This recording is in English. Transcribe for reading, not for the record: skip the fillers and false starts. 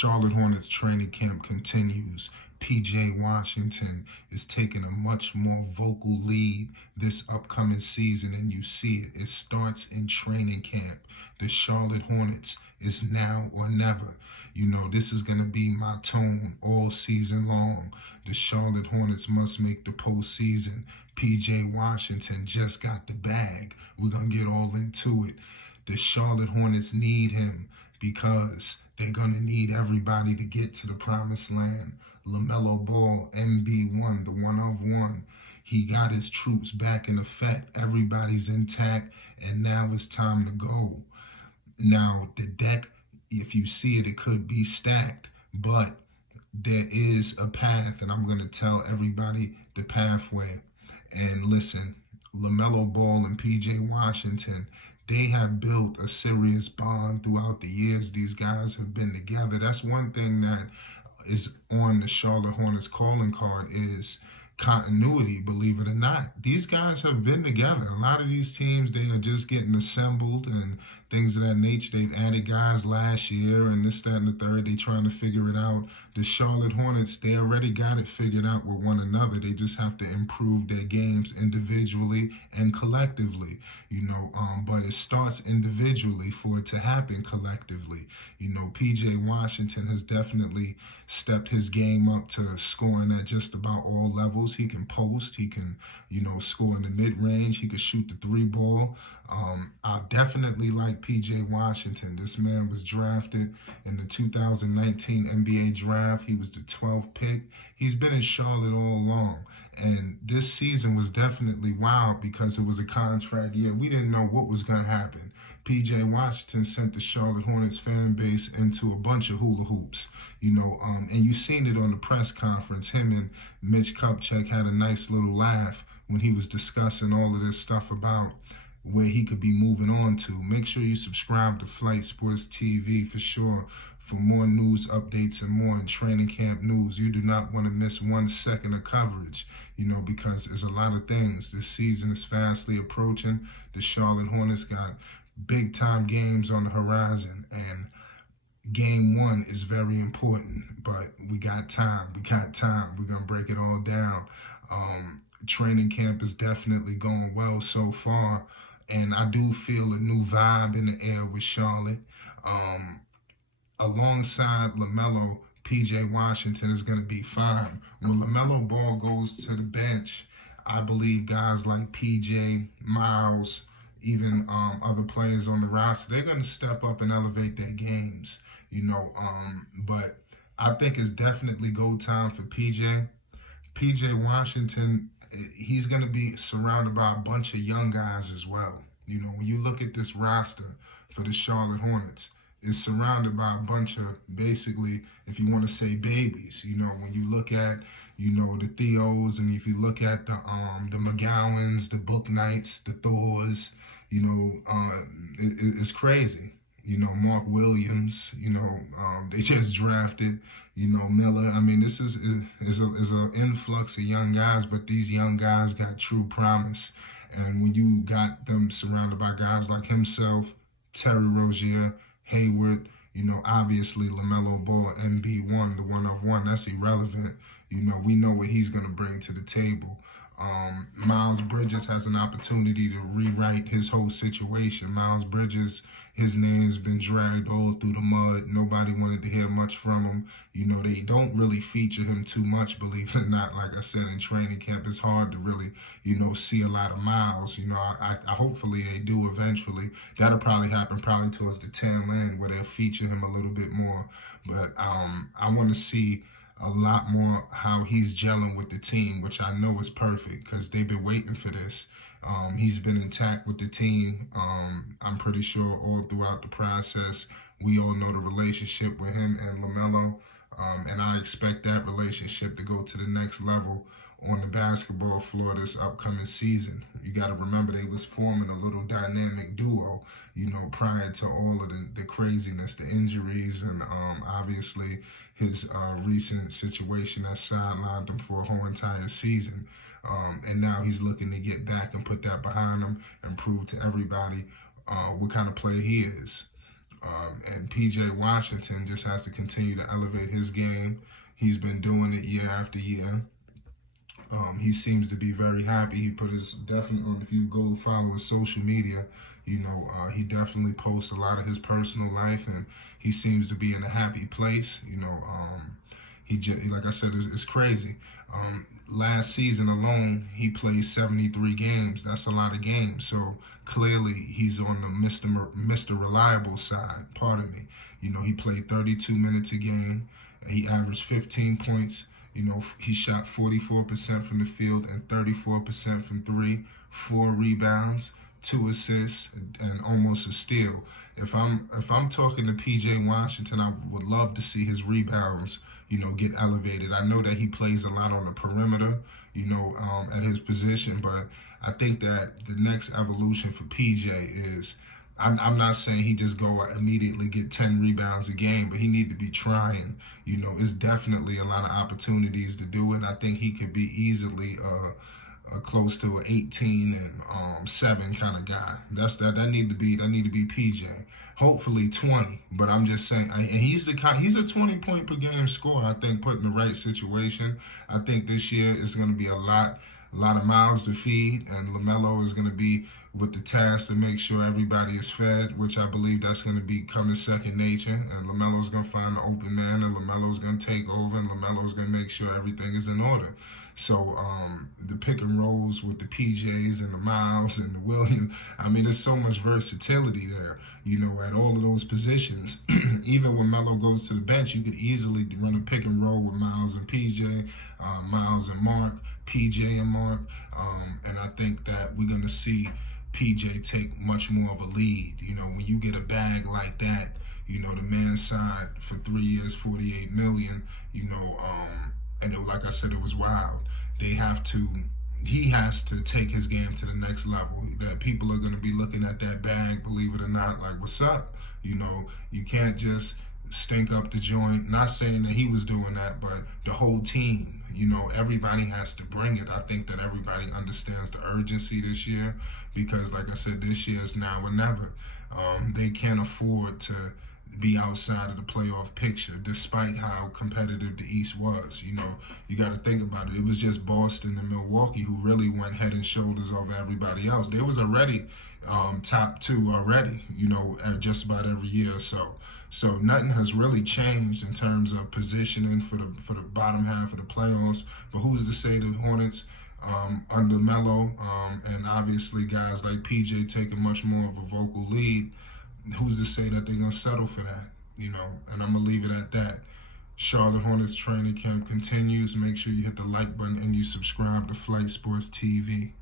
Charlotte Hornets training camp continues. PJ Washington is taking a much more vocal lead this upcoming season, and you see it. It starts in training camp. The Charlotte Hornets is now or never. This is going to be my tone all season long. The Charlotte Hornets must make the postseason. PJ Washington just got the bag. We're going to get all into it. The Charlotte Hornets need him because they're going to need everybody to get to the promised land. Lamelo Ball, MB1, the one of one. He got his troops back in effect. Everybody's intact, and now it's time to go. Now, the deck, if you see it, it could be stacked, but there is a path, and I'm going to tell everybody the pathway. And listen, Lamelo Ball and PJ Washington, they have built a serious bond throughout the years these guys have been together. That's one thing that is on the Charlotte Hornets calling card is continuity, believe it or not. These guys have been together. A lot of these teams, they are just getting assembled and things of that nature. They've added guys last year and this, that, and the third. They trying to figure it out. The Charlotte Hornets, they already got it figured out with one another. They just have to improve their games individually and collectively, but it starts individually for it to happen collectively. PJ Washington has definitely stepped his game up to scoring at just about all levels. He can post, he can, score in the mid-range, he can shoot the three ball. I definitely like PJ Washington. This man was drafted in the 2019 NBA draft. He was the 12th pick. He's been in Charlotte all along. And this season was definitely wild because it was a contract year. We didn't know what was going to happen. PJ Washington sent the Charlotte Hornets fan base into a bunch of hula hoops, and you seen it on the press conference. Him and Mitch Kupchak had a nice little laugh when he was discussing all of this stuff about where he could be moving on to. Make sure you subscribe to Flight Sports TV for sure for more news updates and more in training camp news. You do not want to miss 1 second of coverage, because there's a lot of things. This season is fastly approaching. The Charlotte Hornets got big time games on the horizon, and game 1 is very important, but we got time. We're going to break it all down. Training camp is definitely going well so far, and I do feel a new vibe in the air with Charlotte. Alongside Lamelo, PJ Washington is going to be fine. When Lamelo Ball goes to the bench, I believe guys like PJ, Miles, even other players on the roster, they're going to step up and elevate their games, but I think it's definitely go time for PJ. PJ Washington, he's going to be surrounded by a bunch of young guys as well. When you look at this roster for the Charlotte Hornets, it's surrounded by a bunch of, basically, if you want to say babies. When you look at, the Theos, and if you look at the McGowans, the Book Knights, the Thors, it's crazy. Mark Williams, they just drafted, Miller. I mean, this is an influx of young guys, but these young guys got true promise. And when you got them surrounded by guys like himself, Terry Rozier, Hayward, obviously Lamelo Ball, MB1, the one of one, that's irrelevant. We know what he's going to bring to the table. Miles Bridges has an opportunity to rewrite his whole situation. Miles Bridges, his name's been dragged all through the mud. Nobody wanted to hear much from him. They don't really feature him too much, believe it or not. Like I said, in training camp, it's hard to really, see a lot of Miles. I hopefully they do eventually. That'll probably happen towards the tail end where they'll feature him a little bit more. But I want to see a lot more how he's gelling with the team, which I know is perfect because they've been waiting for this. He's been intact with the team. I'm pretty sure all throughout the process. We all know the relationship with him and Lamelo, and I expect that relationship to go to the next level on the basketball floor this upcoming season. You got to remember they was forming a little dynamic duo, prior to all of the craziness, the injuries, and obviously his recent situation that sidelined him for a whole entire season. And now he's looking to get back and put that behind him and prove to everybody what kind of player he is. And PJ Washington just has to continue to elevate his game. He's been doing it year after year. He seems to be very happy. He put his definitely on. If you go follow his social media, he definitely posts a lot of his personal life, and he seems to be in a happy place. He just, like I said, it's crazy. Last season alone, he played 73 games. That's a lot of games. So clearly, he's on the Mr. Reliable side. Pardon me. He played 32 minutes a game. He averaged 15 points. He shot 44% from the field and 34% from three, 4 rebounds, 2 assists, and almost a steal. If I'm talking to PJ Washington, I would love to see his rebounds, get elevated. I know that he plays a lot on the perimeter, at his position, but I think that the next evolution for PJ is I'm not saying he just go immediately get 10 rebounds a game, but he need to be trying. It's definitely a lot of opportunities to do it. I think he could be easily close to an 18 and 7 kind of guy. That need to be PJ. Hopefully 20, but I'm just saying, and he's a 20-point per game scorer. I think put in the right situation. I think this year is going to be a lot of mouths to feed, and Lamelo is going to be with the task to make sure everybody is fed, which I believe that's going to become his second nature. And LaMelo's going to find an open man, and LaMelo's going to take over, and LaMelo's going to make sure everything is in order. So the pick and rolls with the PJs and the Miles and the Williams, I mean, there's so much versatility there, at all of those positions. Even when Melo goes to the bench, you could easily run a pick and roll with Miles and PJ, Miles and Mark, PJ and Mark. And I think that we're going to see PJ take much more of a lead. When you get a bag like that, the man signed for 3 years, $48 million, and like I said, it was wild. He has to take his game to the next level. That people are going to be looking at that bag, believe it or not, like, what's up? You can't just stink up the joint. Not saying that he was doing that, but the whole team, everybody has to bring it. I think that everybody understands the urgency this year because, like I said, this year is now or never. They can't afford to be outside of the playoff picture, despite how competitive the East was. You got to think about it. It was just Boston and Milwaukee who really went head and shoulders over everybody else. They was already top two already, at just about every year or so. So nothing has really changed in terms of positioning for the bottom half of the playoffs. But who's to say the Hornets under Melo and obviously guys like PJ taking much more of a vocal lead, who's to say that they're going to settle for that? And I'm going to leave it at that. Charlotte Hornets training camp continues. Make sure you hit the like button and you subscribe to Flight Sports TV.